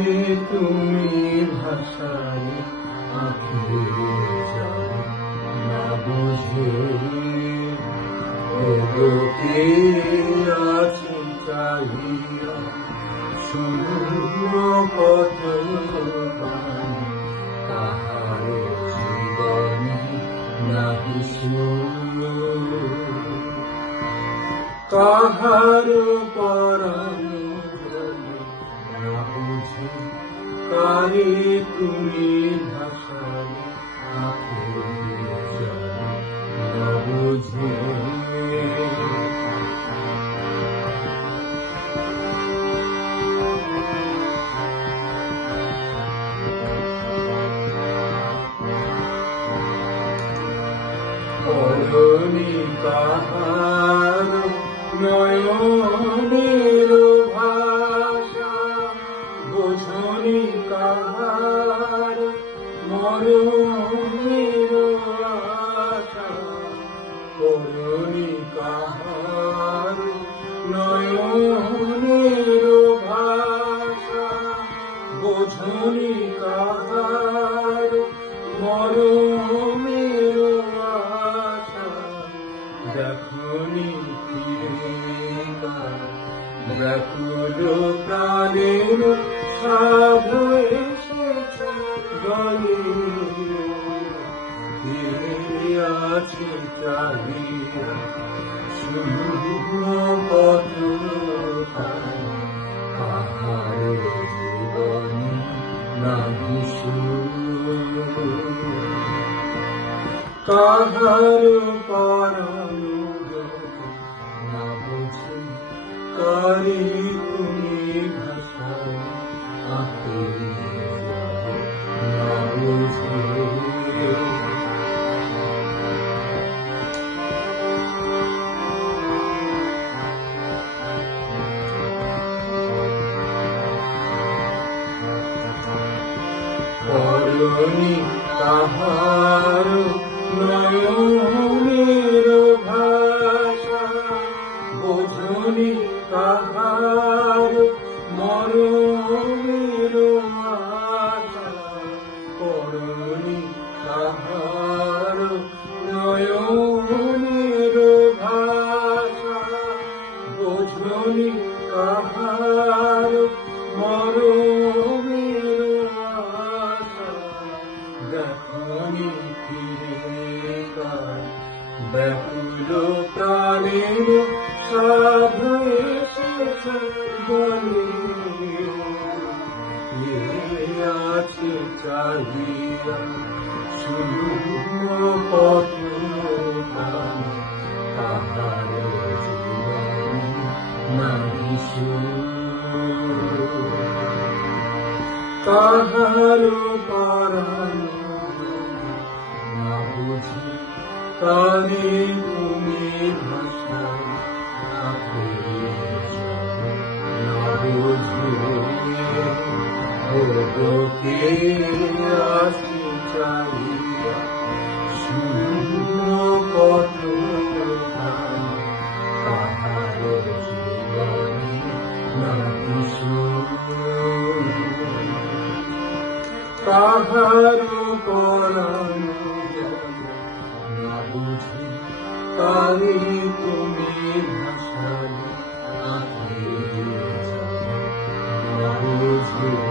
কারে তুমি ভাষায় আঁখি যাও না বুঝে ওকে আছে চাহিয়া শূন্য পথ তাহার জীবনে নাহি কাহার পরাণ না বুঝে কারে তুমি ভাষায় আঁখি যাও না বুঝে পরনি কাহার নয়নের ভাষা বোঝনি কাহার মরণের আশা পরনি কাহার নয়নের ভাষা বোঝনি কাহার মরণের দেখনি ব্যাকুল প্রাণের সাধু এসেছে গলে আছে চাহিয়া শূন্য পথ কাহার জীবনে নাহি কাহার পরাণ না বুঝে কারে তুমি ভাষায় আঁখি যাও না বুঝে পরনি কাহার নয়নের ভাষা বোঝনি কাহার মরণের আশা পরনি কাহার নয়নের ভাষা বোঝনি কাহার মরণের আশা দেখনি ব্যাকুল প্রাণের সাধু এসেছে বলে আছে চাহিয়া শূন্য পথ তাহার জীবনে নাহি কাহার পরাণ না বুঝে কারে তুমি ভাষায় আঁখি যাও না বুঝে ওকে আসি চাহিয়া শূন্য পথ তাহার জীবনে নাহি কাহার পরাণ না বুঝে কারে তুমি ভাষায় আঁখি যাও না বুঝে